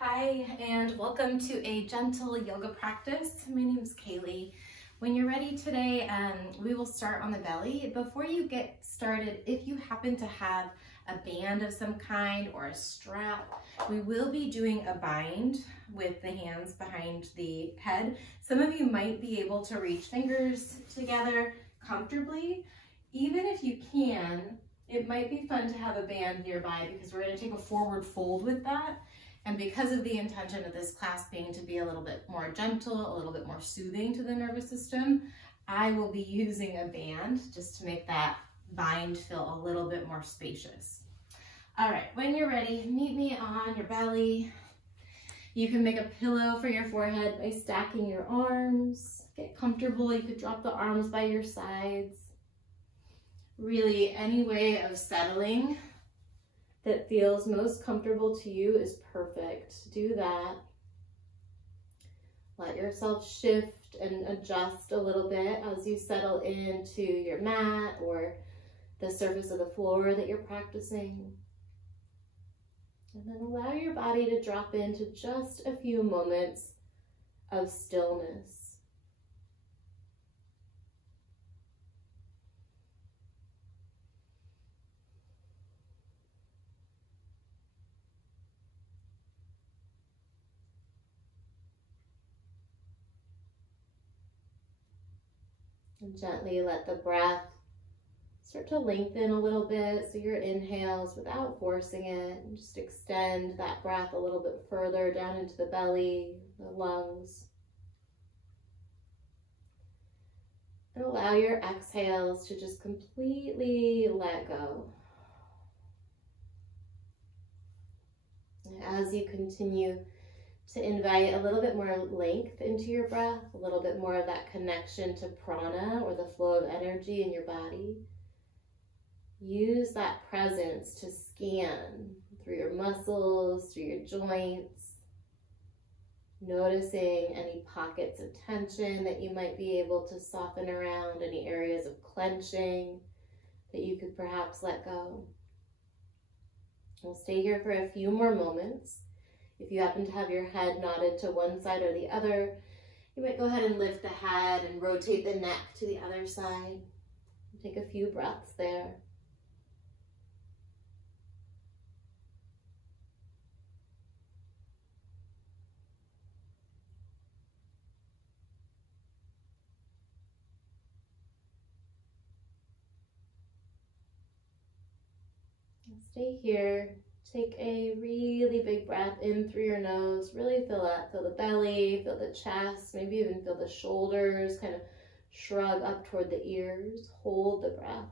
Hi, and welcome to a gentle yoga practice. My name is Kaylee. When you're ready today, we will start on the belly. Before you get started, if you happen to have a band of some kind or a strap, we will be doing a bind with the hands behind the head. Some of you might be able to reach fingers together comfortably. Even if you can, it might be fun to have a band nearby because we're going to take a forward fold with that. And because of the intention of this class being to be a little bit more gentle, a little bit more soothing to the nervous system, I will be using a band just to make that bind feel a little bit more spacious. All right, when you're ready, meet me on your belly. You can make a pillow for your forehead by stacking your arms. Get comfortable. You could drop the arms by your sides. Really, any way of settling that feels most comfortable to you is perfect. Do that. Let yourself shift and adjust a little bit as you settle into your mat or the surface of the floor that you're practicing. And then allow your body to drop into just a few moments of stillness. And gently let the breath start to lengthen a little bit. So your inhales, without forcing it, and just extend that breath a little bit further down into the belly, the lungs. And allow your exhales to just completely let go. And as you continue to invite a little bit more length into your breath, a little bit more of that connection to prana or the flow of energy in your body. Use that presence to scan through your muscles, through your joints, noticing any pockets of tension that you might be able to soften around, any areas of clenching that you could perhaps let go. We'll stay here for a few more moments. If you happen to have your head nodded to one side or the other, you might go ahead and lift the head and rotate the neck to the other side. Take a few breaths there. Stay here. Take a really big breath in through your nose. Really feel that. Feel the belly, feel the chest, maybe even feel the shoulders kind of shrug up toward the ears. Hold the breath.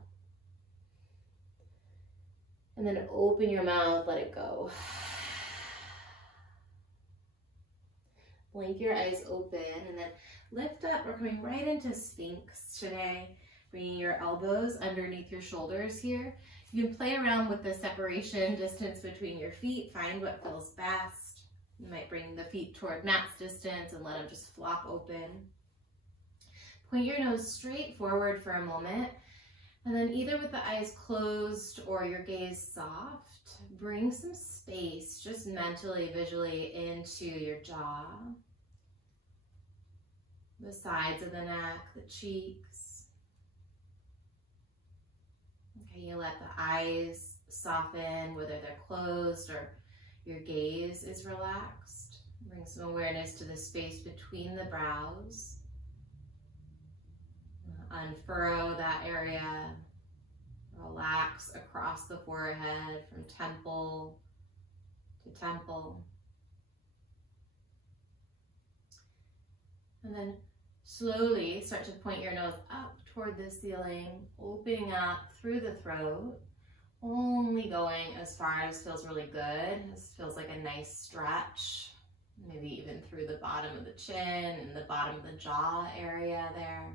And then open your mouth, let it go. Blink your eyes open and then lift up. We're coming right into Sphinx today. Bringing your elbows underneath your shoulders here. You can play around with the separation distance between your feet. Find what feels best. You might bring the feet toward mat's distance and let them just flop open. Point your nose straight forward for a moment. And then either with the eyes closed or your gaze soft, bring some space just mentally, visually into your jaw, the sides of the neck, the cheeks. You let the eyes soften, whether they're closed or your gaze is relaxed. Bring some awareness to the space between the brows. Unfurrow that area. Relax across the forehead from temple to temple. And then slowly start to point your nose up toward the ceiling, opening up through the throat, only going as far as feels really good. This feels like a nice stretch, maybe even through the bottom of the chin and the bottom of the jaw area there.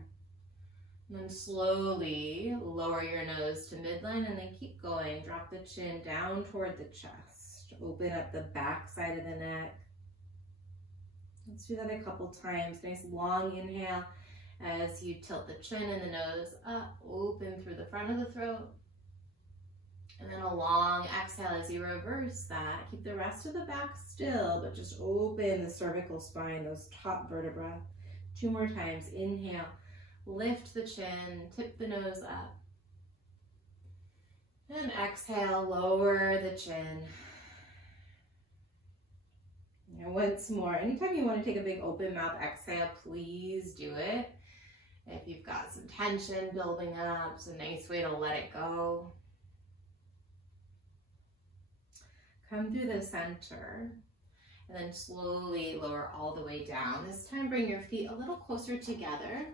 And then slowly lower your nose to midline and then keep going. Drop the chin down toward the chest. Open up the back side of the neck. Let's do that a couple times. Nice long inhale as you tilt the chin and the nose up, open through the front of the throat. And then a long exhale as you reverse that. Keep the rest of the back still, but just open the cervical spine, those top vertebrae. 2 more times. Inhale, lift the chin, tip the nose up. And exhale, lower the chin. And once more, anytime you want to take a big open mouth exhale, please do it. If you've got some tension building up, it's a nice way to let it go. Come through the center and then slowly lower all the way down. This time bring your feet a little closer together.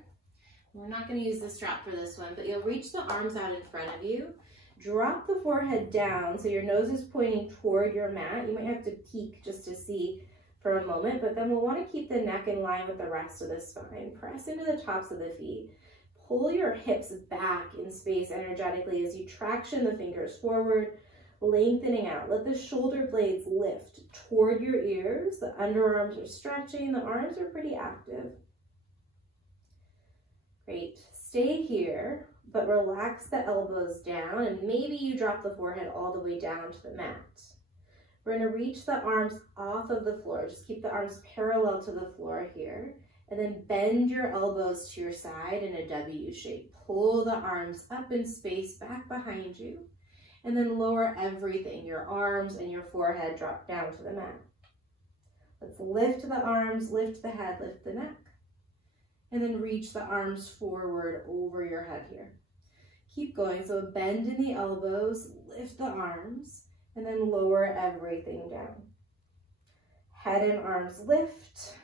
We're not going to use the strap for this one, but you'll reach the arms out in front of you. Drop the forehead down so your nose is pointing toward your mat. You might have to peek just to see for a moment, but then we'll want to keep the neck in line with the rest of the spine. Press into the tops of the feet. Pull your hips back in space energetically as you traction the fingers forward, lengthening out. Let the shoulder blades lift toward your ears. The underarms are stretching. The arms are pretty active. Great. Stay here, but relax the elbows down, and maybe you drop the forehead all the way down to the mat. We're going to reach the arms off of the floor. Just keep the arms parallel to the floor here, and then bend your elbows to your side in a W shape. Pull the arms up in space back behind you, and then lower everything. Your arms and your forehead drop down to the mat. Let's lift the arms, lift the head, lift the neck, and then reach the arms forward over your head here. Keep going. So bend in the elbows, lift the arms, and then lower everything down. Head and arms lift.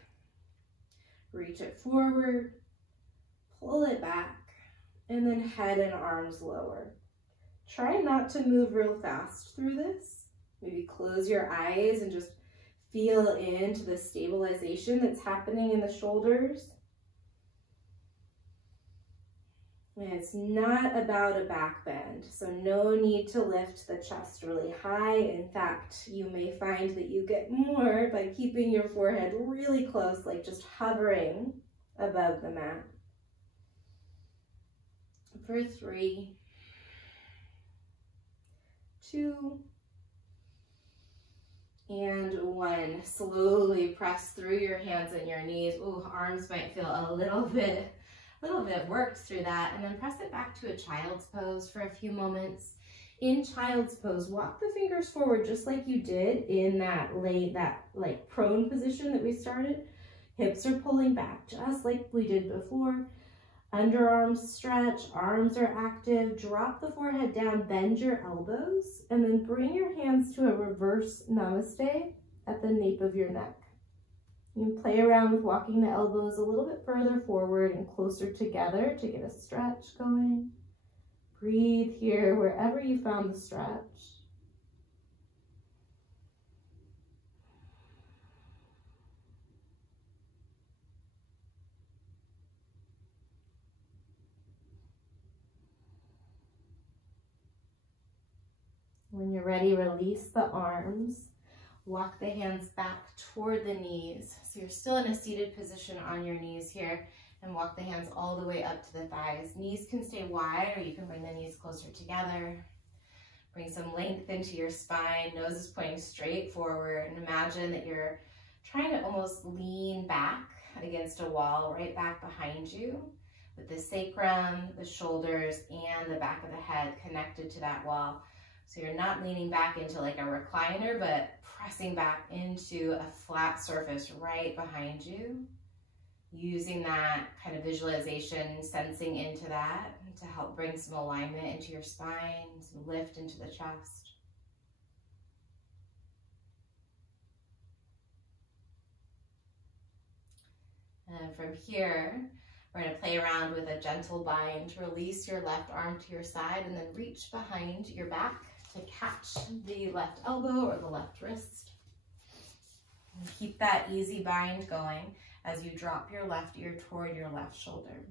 Reach it forward, pull it back, and then head and arms lower. Try not to move real fast through this. Maybe close your eyes and just feel into the stabilization that's happening in the shoulders. And it's not about a back bend, so no need to lift the chest really high. In fact, you may find that you get more by keeping your forehead really close, like just hovering above the mat. For 3, 2, and 1. Slowly press through your hands and your knees. Ooh, arms might feel a little bit worked through that, and then press it back to a child's pose for a few moments. In child's pose, walk the fingers forward just like you did in that like prone position that we started. Hips are pulling back just like we did before. Underarms stretch, arms are active. Drop the forehead down, bend your elbows, and then bring your hands to a reverse namaste at the nape of your neck. You can play around with walking the elbows a little bit further forward and closer together to get a stretch going. Breathe here wherever you found the stretch. When you're ready, release the arms. Walk the hands back toward the knees. So you're still in a seated position on your knees here, and walk the hands all the way up to the thighs. Knees can stay wide, or you can bring the knees closer together. Bring some length into your spine. Nose is pointing straight forward, and imagine that you're trying to almost lean back against a wall right back behind you, with the sacrum, the shoulders, and the back of the head connected to that wall. So you're not leaning back into like a recliner, but pressing back into a flat surface right behind you. Using that kind of visualization, sensing into that to help bring some alignment into your spine, some lift into the chest. And from here, we're going to play around with a gentle bind. Release your left arm to your side and then reach behind your back to catch the left elbow or the left wrist. And keep that easy bind going as you drop your left ear toward your left shoulder.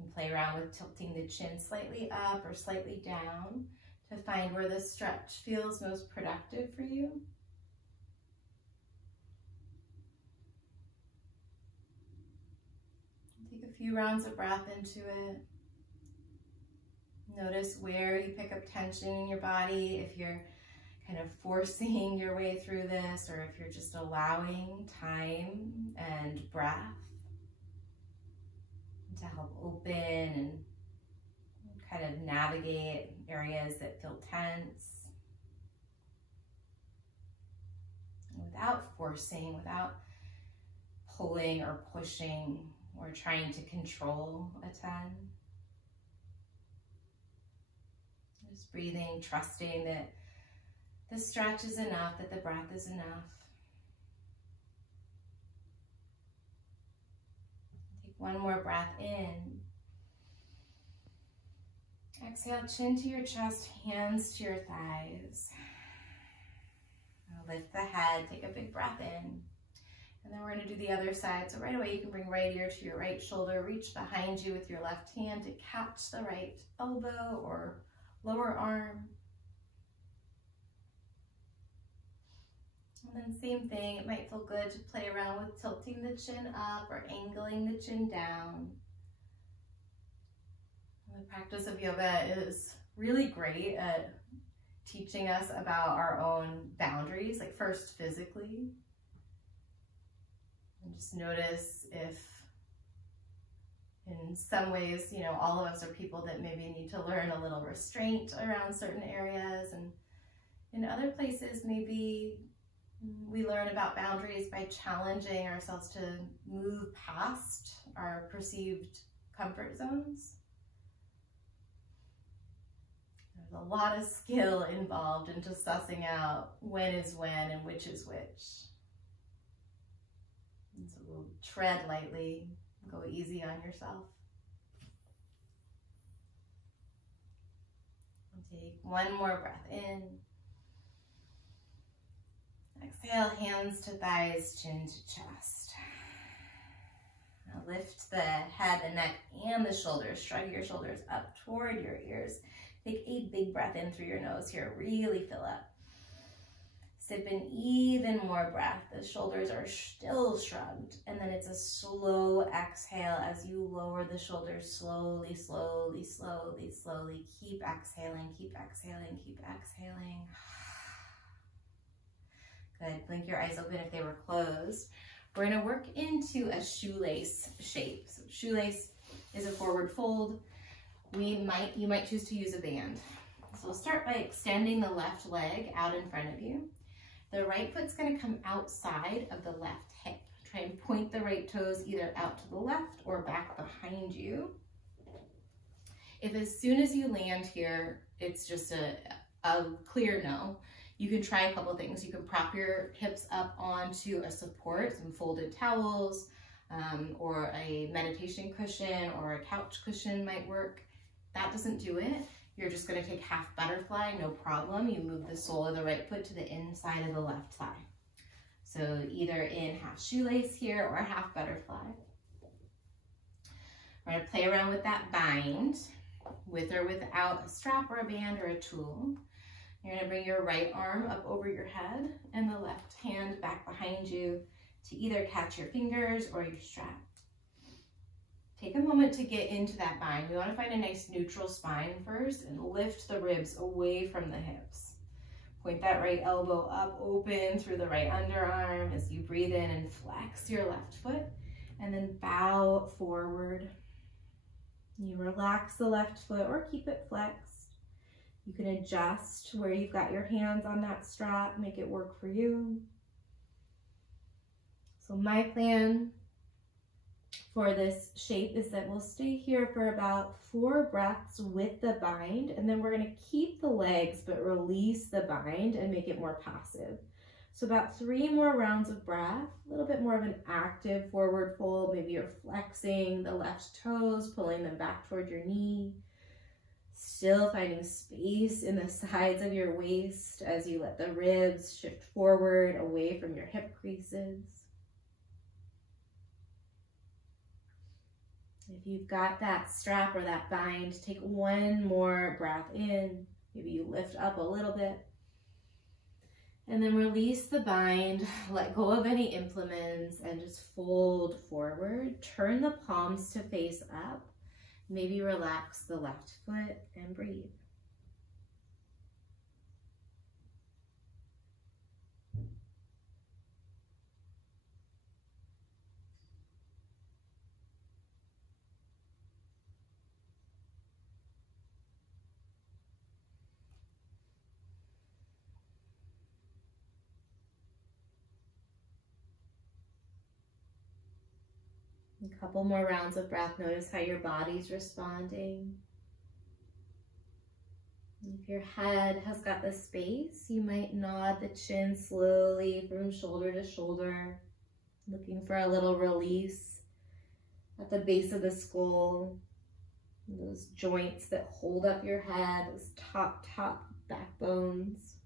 And play around with tilting the chin slightly up or slightly down to find where the stretch feels most productive for you. Take a few rounds of breath into it. Notice where you pick up tension in your body, if you're kind of forcing your way through this, or if you're just allowing time and breath to help open and kind of navigate areas that feel tense without forcing, without pulling or pushing or trying to control a 10. Just breathing, trusting that the stretch is enough, that the breath is enough. Take one more breath in. Exhale, chin to your chest, hands to your thighs. Now lift the head, take a big breath in. And then we're gonna do the other side. So right away, you can bring right ear to your right shoulder, reach behind you with your left hand to catch the right elbow or lower arm. And then same thing, it might feel good to play around with tilting the chin up or angling the chin down. The practice of yoga is really great at teaching us about our own boundaries, like first physically. And just notice if in some ways, you know, all of us are people that maybe need to learn a little restraint around certain areas, and in other places maybe we learn about boundaries by challenging ourselves to move past our perceived comfort zones. There's a lot of skill involved in just sussing out when is when and which is which. And so we'll tread lightly, go easy on yourself. And take one more breath in. Exhale, hands to thighs, chin to chest. Now lift the head, the neck, and the shoulders. Shrug your shoulders up toward your ears. Take a big breath in through your nose here. Really fill up. Sip in even more breath. The shoulders are still shrugged. And then it's a slow exhale as you lower the shoulders slowly, slowly, slowly, slowly. Keep exhaling, keep exhaling, keep exhaling. Good. Blink your eyes open if they were closed. We're going to work into a shoelace shape. So shoelace is a forward fold. You might choose to use a band. So we'll start by extending the left leg out in front of you. The right foot's going to come outside of the left hip. Try and point the right toes either out to the left or back behind you. If as soon as you land here, it's just a clear no, you can try a couple things. You can prop your hips up onto a support, some folded towels, or a meditation cushion or a couch cushion might work. That doesn't do it. You're just going to take half butterfly, no problem. You move the sole of the right foot to the inside of the left thigh. So either in half shoelace here or half butterfly. We're going to play around with that bind, with or without a strap or a band or a tool. You're going to bring your right arm up over your head and the left hand back behind you to either catch your fingers or your strap. Take a moment to get into that bind. We want to find a nice neutral spine first and lift the ribs away from the hips. Point that right elbow up, open through the right underarm as you breathe in and flex your left foot, and then bow forward. You relax the left foot or keep it flexed. You can adjust where you've got your hands on that strap, make it work for you. So my plan for this shape is that we'll stay here for about 4 breaths with the bind, and then we're going to keep the legs but release the bind and make it more passive. So about 3 more rounds of breath, a little bit more of an active forward fold. Maybe you're flexing the left toes, pulling them back toward your knee. Still finding space in the sides of your waist as you let the ribs shift forward away from your hip creases. If you've got that strap or that bind, take 1 more breath in. Maybe you lift up a little bit. And then release the bind, let go of any implements, and just fold forward. Turn the palms to face up. Maybe relax the left foot and breathe. A couple more rounds of breath. Notice how your body's responding. If your head has got the space, you might nod the chin slowly from shoulder to shoulder, looking for a little release at the base of the skull, those joints that hold up your head, those top backbones.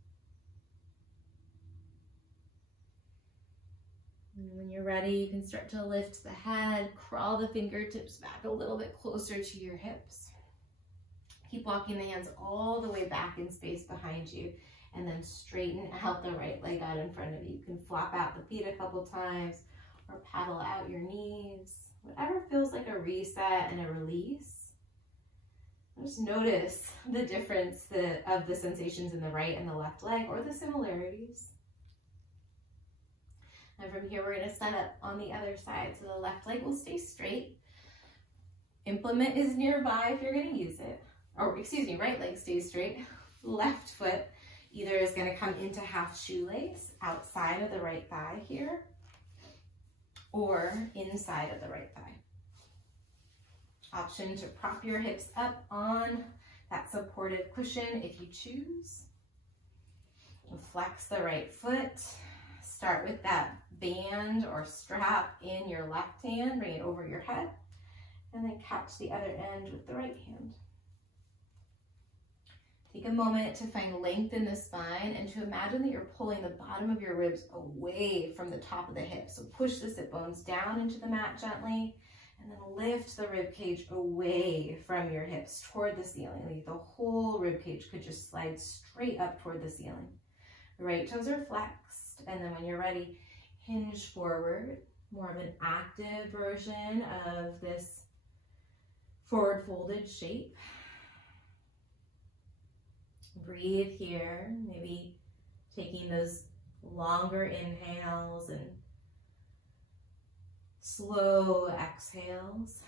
And when you're ready, you can start to lift the head, crawl the fingertips back a little bit closer to your hips. Keep walking the hands all the way back in space behind you, and then straighten out the right leg out in front of you. You can flop out the feet a couple times or paddle out your knees. Whatever feels like a reset and a release. Just notice the difference of the sensations in the right and the left leg, or the similarities. And from here, we're going to set up on the other side. So the left leg will stay straight. Implement is nearby if you're going to use it. Or excuse me, right leg stays straight. Left foot either is going to come into half shoelace outside of the right thigh here, or inside of the right thigh. Option to prop your hips up on that supportive cushion if you choose. And flex the right foot. Start with that band or strap in your left hand, bring it over your head, and then catch the other end with the right hand. Take a moment to find length in the spine and to imagine that you're pulling the bottom of your ribs away from the top of the hips. So push the sit bones down into the mat gently, and then lift the rib cage away from your hips toward the ceiling. Like the whole rib cage could just slide straight up toward the ceiling. The right toes are flexed, and then when you're ready, hinge forward, more of an active version of this forward folded shape. Breathe here, maybe taking those longer inhales and slow exhales.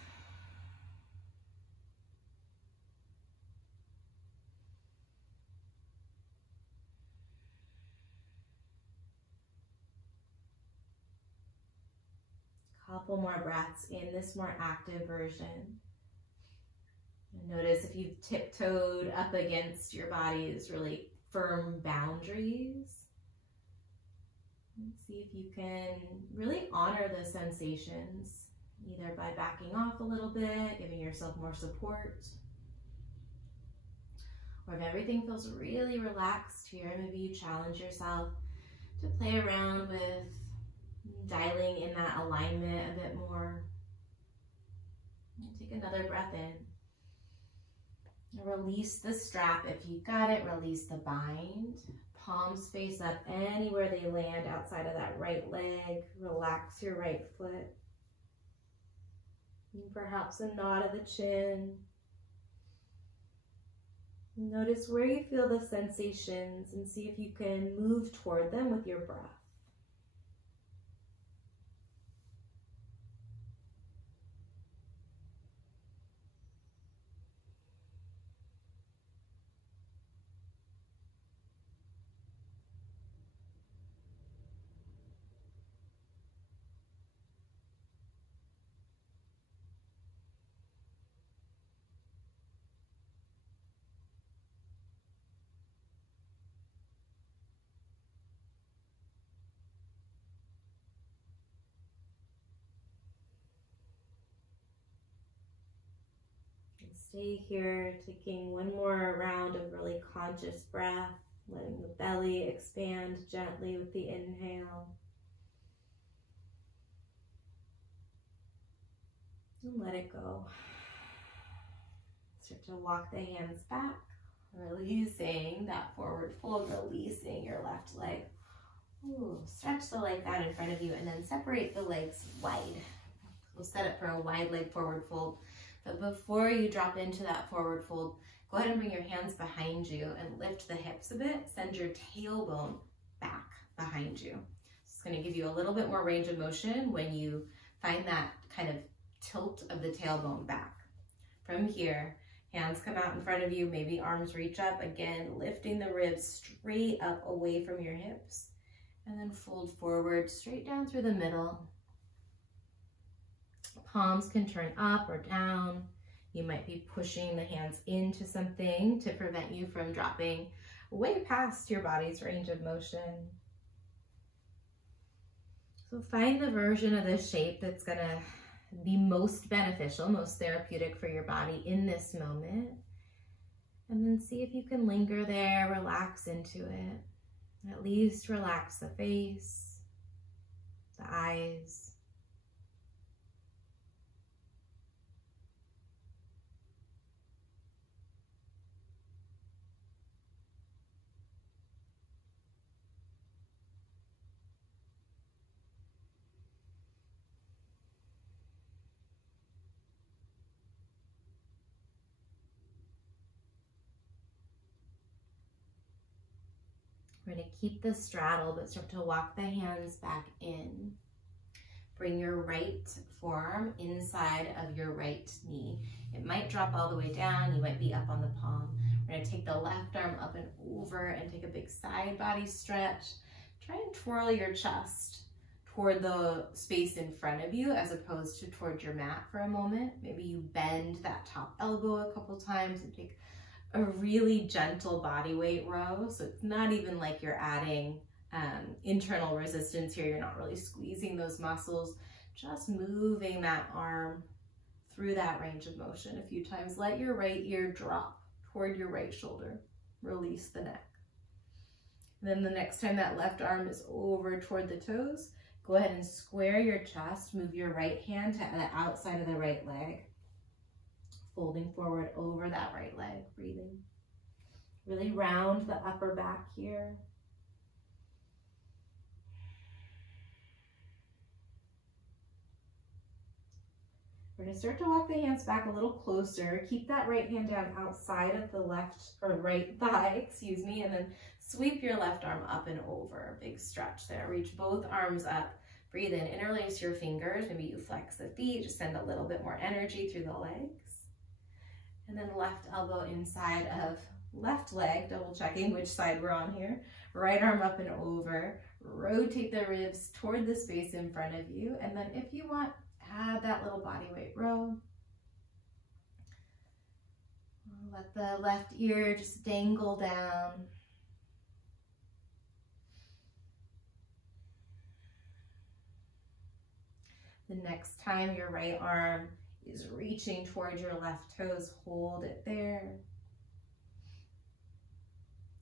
Couple more breaths in this more active version. Notice if you've tiptoed up against your body's really firm boundaries. And see if you can really honor the sensations, either by backing off a little bit, giving yourself more support. Or if everything feels really relaxed here, maybe you challenge yourself to play around with dialing in that alignment a bit more. And take another breath in. Release the strap if you got it. Release the bind. Palms face up anywhere they land outside of that right leg. Relax your right foot. And perhaps a nod of the chin. Notice where you feel the sensations and see if you can move toward them with your breath. Stay here, taking one more round of really conscious breath, letting the belly expand gently with the inhale. And let it go. Start to walk the hands back, releasing that forward fold, releasing your left leg. Ooh, stretch the legs out in front of you and then separate the legs wide. We'll set up for a wide leg forward fold. But before you drop into that forward fold, go ahead and bring your hands behind you and lift the hips a bit. Send your tailbone back behind you. It's going to give you a little bit more range of motion when you find that kind of tilt of the tailbone back. From here, hands come out in front of you, maybe arms reach up. Again, lifting the ribs straight up away from your hips. And then fold forward, straight down through the middle. Palms can turn up or down. You might be pushing the hands into something to prevent you from dropping way past your body's range of motion. So find the version of this shape that's gonna be most beneficial, most therapeutic for your body in this moment. And then see if you can linger there, relax into it. At least relax the face, the eyes. We're going to keep the straddle, but start to walk the hands back in. Bring your right forearm inside of your right knee. It might drop all the way down. You might be up on the palm. We're going to take the left arm up and over and take a big side body stretch. Try and twirl your chest toward the space in front of you as opposed to toward your mat for a moment. Maybe you bend that top elbow a couple times and take a really gentle body weight row. So it's not even like you're adding internal resistance here. You're not really squeezing those muscles, just moving that arm through that range of motion a few times. Let your right ear drop toward your right shoulder. Release the neck. And then the next time that left arm is over toward the toes, go ahead and square your chest. Move your right hand to the outside of the right leg. Folding forward over that right leg, breathing. Really round the upper back here. We're going to start to walk the hands back a little closer. Keep that right hand down outside of the left or right thigh, excuse me, and then sweep your left arm up and over. Big stretch there. Reach both arms up. Breathe in, interlace your fingers. Maybe you flex the feet, just send a little bit more energy through the legs. And then left elbow inside of left leg, double checking which side we're on here. Right arm up and over. Rotate the ribs toward the space in front of you. And then if you want, add that little body weight row. Let the left ear just dangle down. The next time your right arm is reaching towards your left toes, hold it there.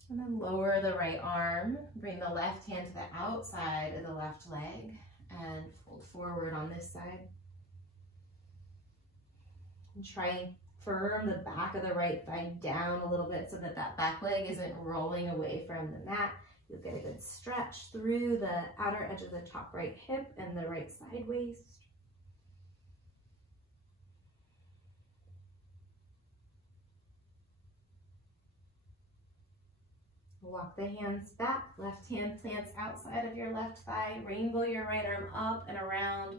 And then lower the right arm, bring the left hand to the outside of the left leg and fold forward on this side. And try and firm the back of the right thigh down a little bit so that that back leg isn't rolling away from the mat. You'll get a good stretch through the outer edge of the top right hip and the right side waist. Walk the hands back, left hand plants outside of your left thigh, rainbow your right arm up and around.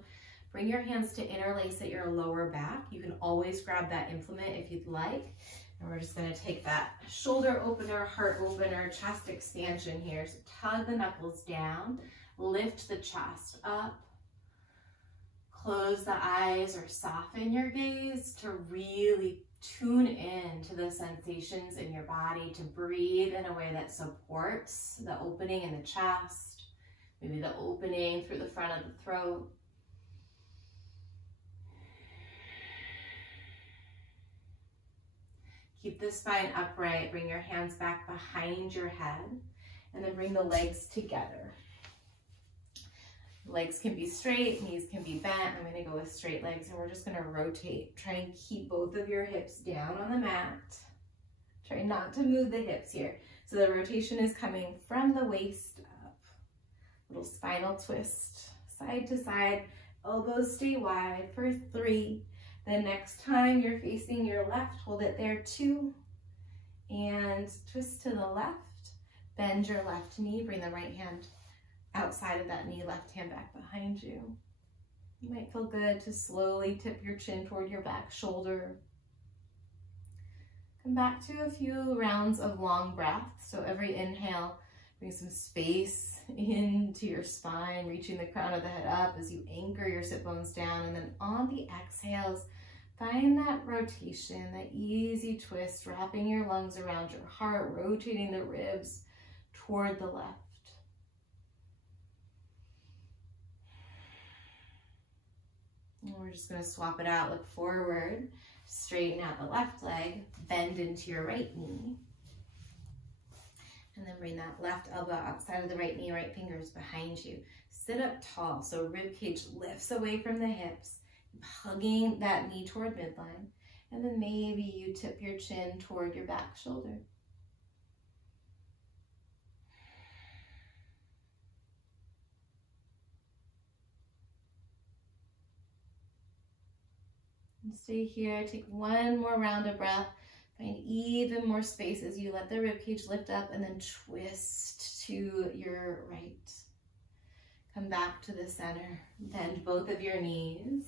Bring your hands to interlace at your lower back. You can always grab that implement if you'd like. And we're just gonna take that shoulder opener, heart opener, chest expansion here. So tug the knuckles down, lift the chest up, close the eyes or soften your gaze to really tune in to the sensations in your body, to breathe in a way that supports the opening in the chest, maybe the opening through the front of the throat. Keep the spine upright, bring your hands back behind your head, and then bring the legs together. Legs can be straight, knees can be bent. I'm gonna go with straight legs and we're just gonna rotate. Try and keep both of your hips down on the mat. Try not to move the hips here. So the rotation is coming from the waist up. Little spinal twist, side to side. Elbows stay wide for 3. The next time you're facing your left, hold it there 2, and twist to the left. Bend your left knee, bring the right hand outside of that knee, left hand back behind you. You might feel good to slowly tip your chin toward your back shoulder. Come back to a few rounds of long breath. So every inhale, bring some space into your spine, reaching the crown of the head up as you anchor your sit bones down. And then on the exhales, find that rotation, that easy twist, wrapping your lungs around your heart, rotating the ribs toward the left. And we're just going to swap it out. Look forward, straighten out the left leg, bend into your right knee. And then bring that left elbow outside of the right knee, right fingers behind you. Sit up tall, so rib cage lifts away from the hips, hugging that knee toward midline. And then maybe you tip your chin toward your back shoulder. And stay here, take one more round of breath. Find even more space as you let the ribcage lift up and then twist to your right. Come back to the center. Bend both of your knees.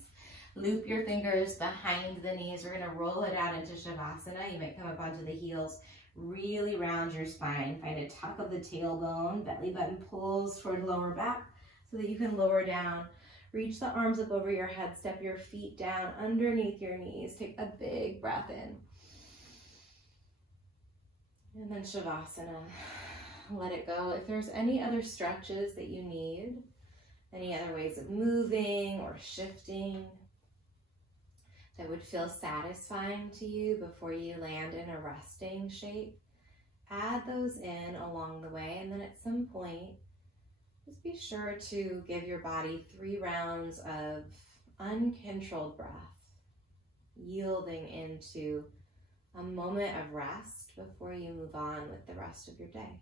Loop your fingers behind the knees. We're going to roll it out into Shavasana. You might come up onto the heels. Really round your spine. Find a tuck of the tailbone. Belly button pulls toward lower back so that you can lower down. Reach the arms up over your head. Step your feet down underneath your knees. Take a big breath in. And then Shavasana, let it go. If there's any other stretches that you need, any other ways of moving or shifting that would feel satisfying to you before you land in a resting shape, add those in along the way. And then at some point, just be sure to give your body 3 rounds of uncontrolled breath, yielding into a moment of rest before you move on with the rest of your day.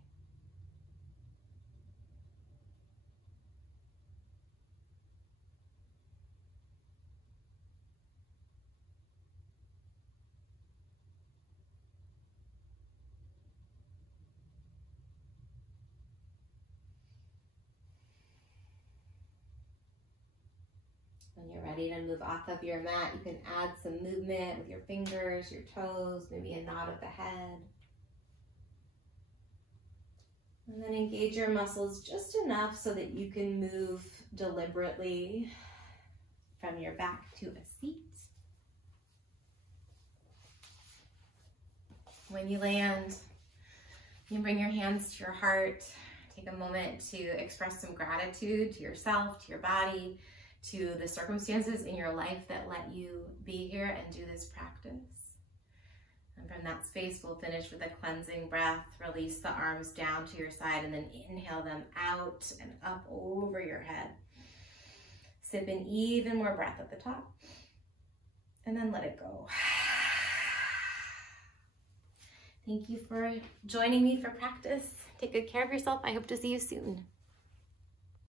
When you're ready to move off of your mat, you can add some movement with your fingers, your toes, maybe a nod of the head. And then engage your muscles just enough so that you can move deliberately from your back to a seat. When you land, you can bring your hands to your heart. Take a moment to express some gratitude to yourself, to your body, to the circumstances in your life that let you be here and do this practice. And from that space, we'll finish with a cleansing breath. Release the arms down to your side and then inhale them out and up over your head. Sip in even more breath at the top and then let it go. Thank you for joining me for practice. Take good care of yourself. I hope to see you soon.